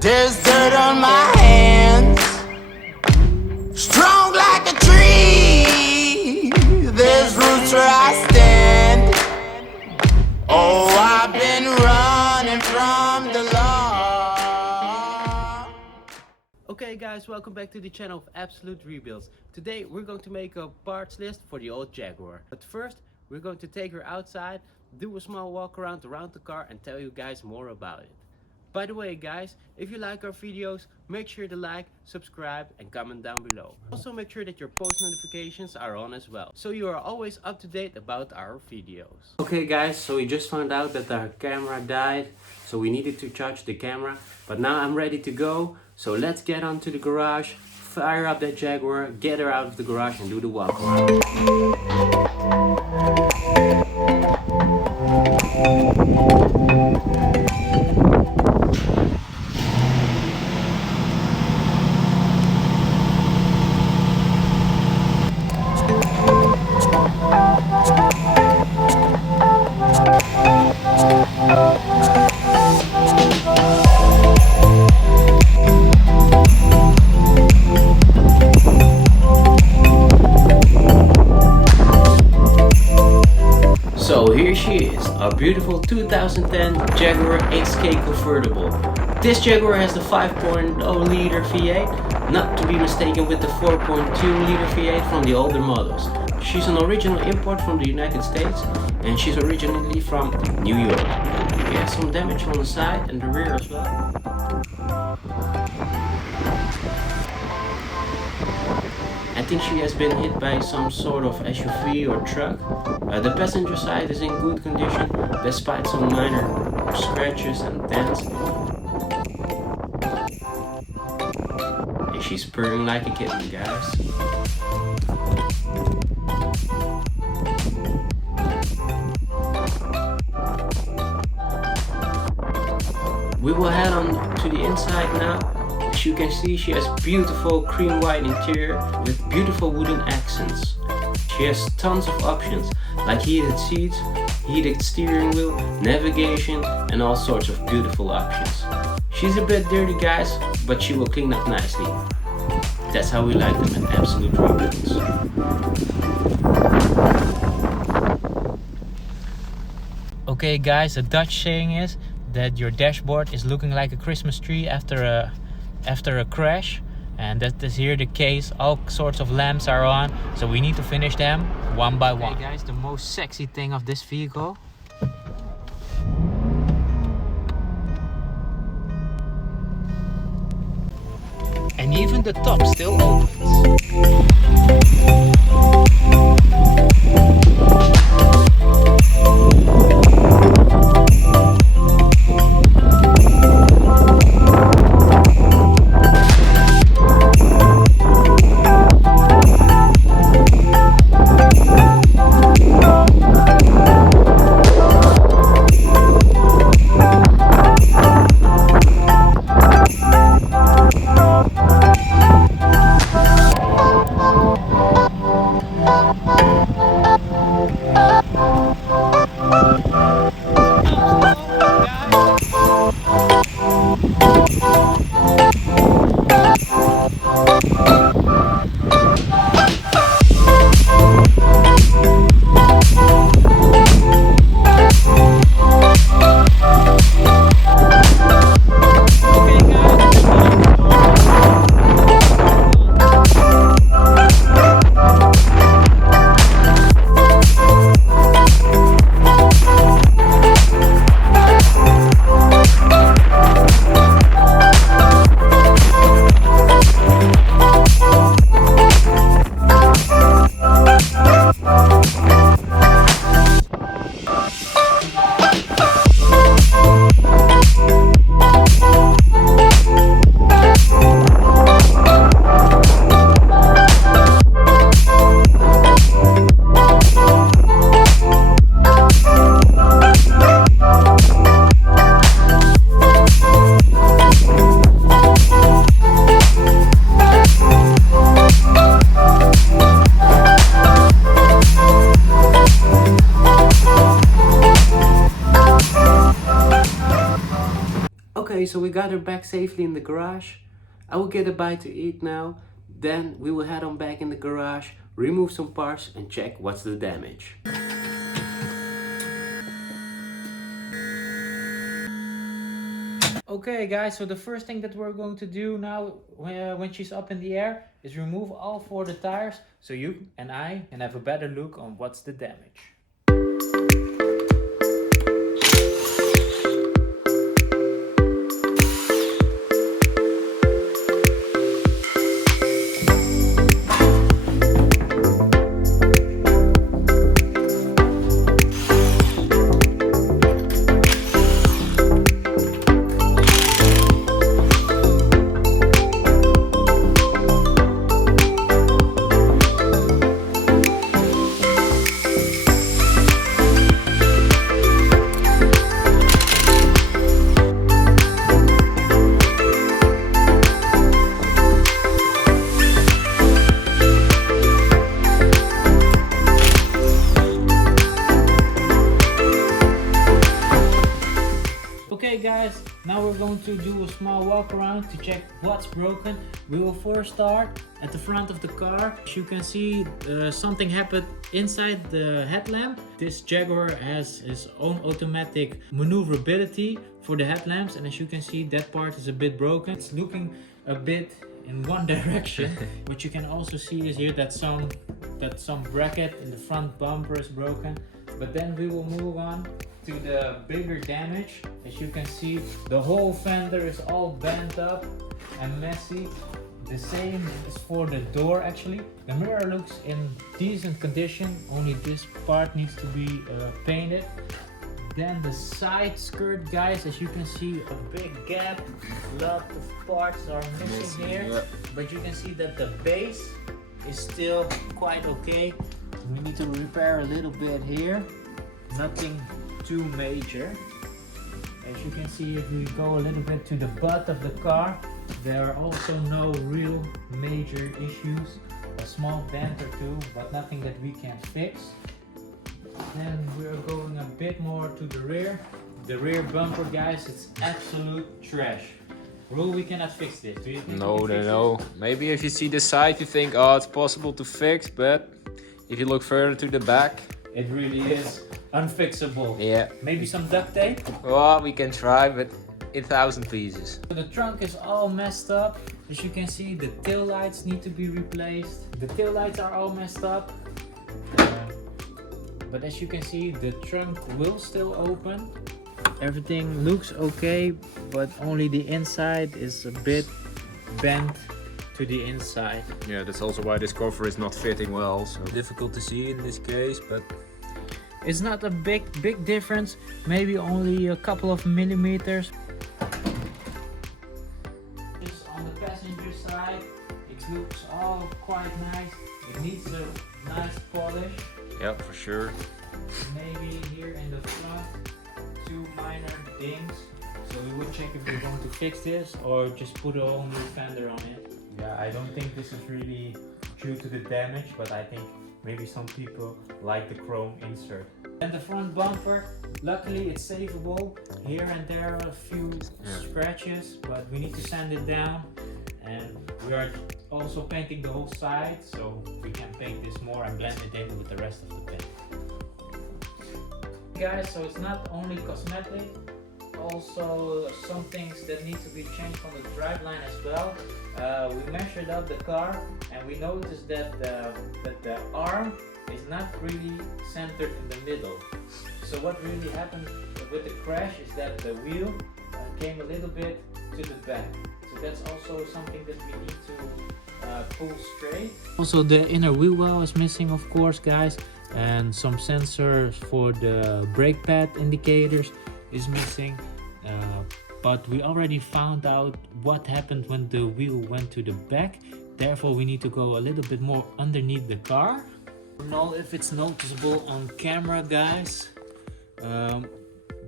There's dirt on my hands, strong like a tree. There's roots where I stand. Oh, I've been running from the law. Okay guys, welcome back to the channel of Absolute Rebuilds. Today we're going to make a parts list for the old Jaguar. But first, we're going to take her outside, do a small walk around the car and tell you guys more about it. By the way guys, if you like our videos, make sure to like, subscribe and comment down below. Also make sure that your post notifications are on as well, so you are always up to date about our videos. Okay guys, so we just found out that our camera died, so we needed to charge the camera. But now I'm ready to go, so let's get onto the garage, fire up that Jaguar, get her out of the garage and do the walk around. So here she is, our beautiful 2010 Jaguar XK convertible. This Jaguar has the 5.0 liter V8, not to be mistaken with the 4.2 liter V8 from the older models. She's an original import from the United States and she's originally from New York. We have some damage on the side and the rear as well. I think she has been hit by some sort of SUV or truck. The passenger side is in good condition despite some minor scratches and dents. And she's purring like a kitten, guys. We will head on to the inside now. As you can see, she has beautiful cream white interior with beautiful wooden accents. She has tons of options like heated seats, heated steering wheel, navigation and all sorts of beautiful options. She's a bit dirty guys, but she will clean up nicely. That's how we like them at Absolute Rebuilds. Okay guys, a Dutch saying is that your dashboard is looking like a Christmas tree after a crash, and that is here the case. All sorts of lamps are on, so we need to finish them one by one. Okay guys, the most sexy thing of this vehicle, and even the top still opens. we got her back safely in the garage. I will get a bite to eat now. Then we will head on back in the garage, remove some parts and check what's the damage. Okay guys, so the first thing that we're going to do now when she's up in the air is remove all 4 of the tires so you and I can have a better look on what's the damage. Okay guys, now we're going to do a small walk around to check what's broken. We will first start at the front of the car. As you can see, something happened inside the headlamp. This Jaguar has its own automatic maneuverability for the headlamps, and as you can see, that part is a bit broken. It's looking a bit in one direction. What you can also see is here that some bracket in the front bumper is broken. But then we will move on to the bigger damage. As you can see, the whole fender is all bent up and messy. The same is for the door actually. The mirror looks in decent condition, only this part needs to be painted. Then the side skirt, guys, as you can see, a big gap. A lot of parts are missing here. Yeah. But you can see that the base is still quite okay. We need to repair a little bit here. Nothing too major. As you can see, if we go a little bit to the butt of the car, there are also no real major issues. A small dent or two, but nothing that we can fix. Then we're going a bit more to the rear. The rear bumper, guys, it's absolute trash. Rule, we cannot fix this. Do you think No. Maybe if you see the side, you think, oh, it's possible to fix, but if you look further to the back, it really is unfixable. Yeah. Maybe some duct tape? Well, we can try, but in 1,000 pieces. The trunk is all messed up. As you can see, the tail lights need to be replaced. The tail lights are all messed up. But as you can see, the trunk will still open. Everything looks okay, but only the inside is a bit bent to the inside. Yeah, that's also why this cover is not fitting well, so difficult to see in this case, but it's not a big difference, maybe only a couple of millimeters. Just on the passenger side, it looks all quite nice. It needs a nice polish. Yeah, for sure. Maybe here in the front, 2 minor dings. So we would check if we're going to fix this or just put a whole new fender on it. Yeah, I don't think this is really due to the damage, but I think maybe some people like the chrome insert. And the front bumper, luckily it's savable. Here and there are a few scratches, but we need to sand it down. And we are also painting the whole side, so we can paint this more and blend it in with the rest of the paint. Guys, so it's not only cosmetic, also some things that need to be changed on the driveline as well. We measured up the car and we noticed that the arm is not really centered in the middle. So what really happened with the crash is that the wheel came a little bit to the back. So that's also something that we need to pull straight. Also the inner wheel well is missing, of course, guys, and some sensors for the brake pad indicators is missing. But we already found out what happened when the wheel went to the back. Therefore we need to go a little bit more underneath the car. I don't know if it's noticeable on camera, guys,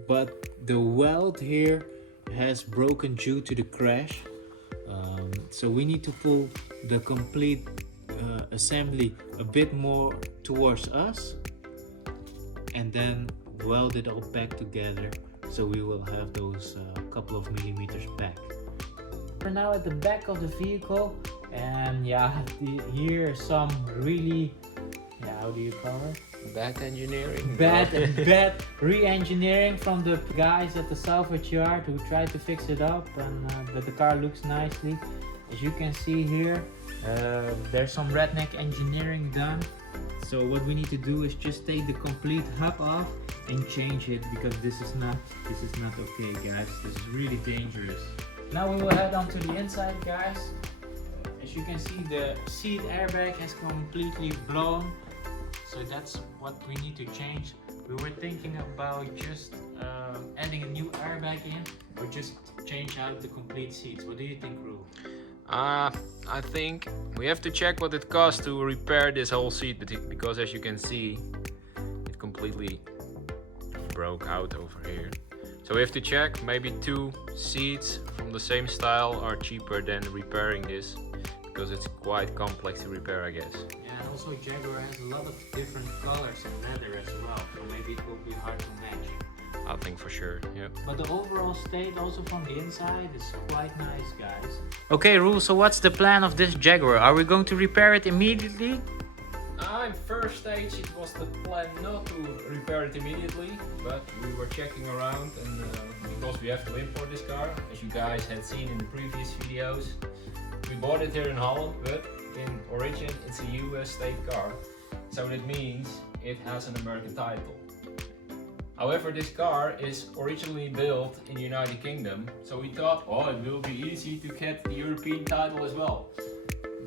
but the weld here has broken due to the crash. So we need to pull the complete assembly a bit more towards us and then weld it all back together. so we will have those couple of millimeters back. We're now at the back of the vehicle, and yeah, here some really, how do you call it? Bad engineering. Bad re-engineering from the guys at the salvage yard who tried to fix it up, and but the car looks nicely. As you can see here, there's some redneck engineering done. So what we need to do is just take the complete hub off and change it, because this is not okay, guys. This is really dangerous. Now we will head on to the inside, guys. As you can see, the seat airbag has completely blown. So that's what we need to change. We were thinking about just adding a new airbag in, or just change out the complete seats. What do you think, Ru? I think we have to check what it costs to repair this whole seat, because as you can see, it completely broke out over here. So we have to check. Maybe 2 seats from the same style are cheaper than repairing this, because it's quite complex to repair, I guess. Yeah, and also Jaguar has a lot of different colors and leather as well, so maybe it will be hard to match. I think for sure, yeah. But the overall state also from the inside is quite nice, guys. Okay, Roel, so what's the plan of this Jaguar? Are we going to repair it immediately? In first stage it was the plan not to repair it immediately, but we were checking around, and because we have to import this car, as you guys had seen in the previous videos, we bought it here in Holland, but in origin it's a US state car, so that means it has an American title. However, this car is originally built in the United Kingdom, so we thought, oh, it will be easy to get the European title as well.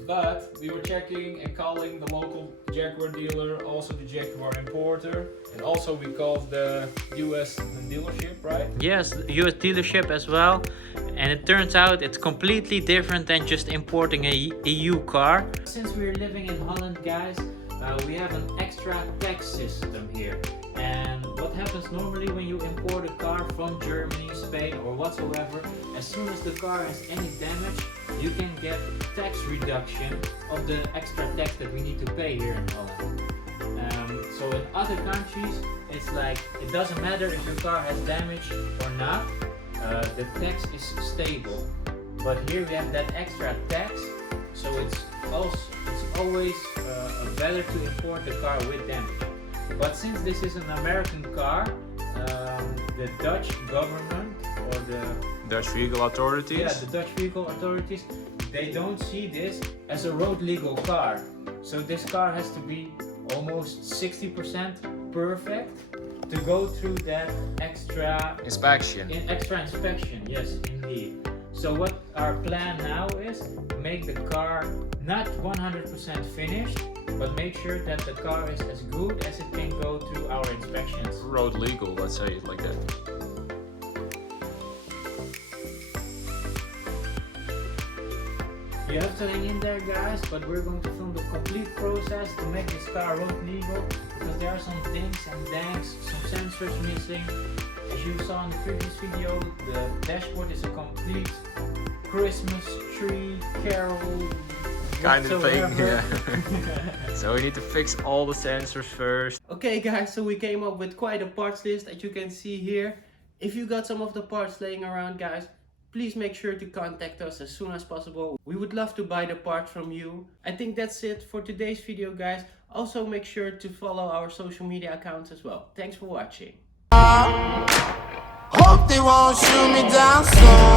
But we were checking and calling the local Jaguar dealer, also the Jaguar importer, and also we called the US dealership, right? Yes, US dealership as well. And it turns out it's completely different than just importing a EU car. Since we're living in Holland, guys, we have an extra tax system here. And what happens normally when you import a car from Germany, Spain or whatsoever, as soon as the car has any damage, you can get tax reduction of the extra tax that we need to pay here in Holland. So in other countries, it's like, it doesn't matter if your car has damage or not, the tax is stable. But here we have that extra tax, so it's always better to import the car with damage. But since this is an American car, the Dutch government or the Dutch vehicle authorities? Yeah, the Dutch vehicle authorities, they don't see this as a road legal car. So this car has to be almost 60% perfect to go through that extra inspection. Extra inspection, yes, indeed. So what our plan now is make the car not 100% finished, but make sure that the car is as good as it can go through our inspections. Road legal, let's say it like that. You have to hang in there, guys, but we're going to film the complete process to make this car road legal, because there are some dinks and danks, some sensors missing. As you saw in the previous video, the dashboard is a complete Christmas tree carol kind of thing, whatsoever. yeah. So we need to fix all the sensors first. Okay guys, so we came up with quite a parts list, as you can see here. If you got some of the parts laying around, guys, please make sure to contact us as soon as possible. We would love to buy the parts from you. I think that's it for today's video, guys. Also make sure to follow our social media accounts as well. Thanks for watching. Hope they won't shoot me down soon.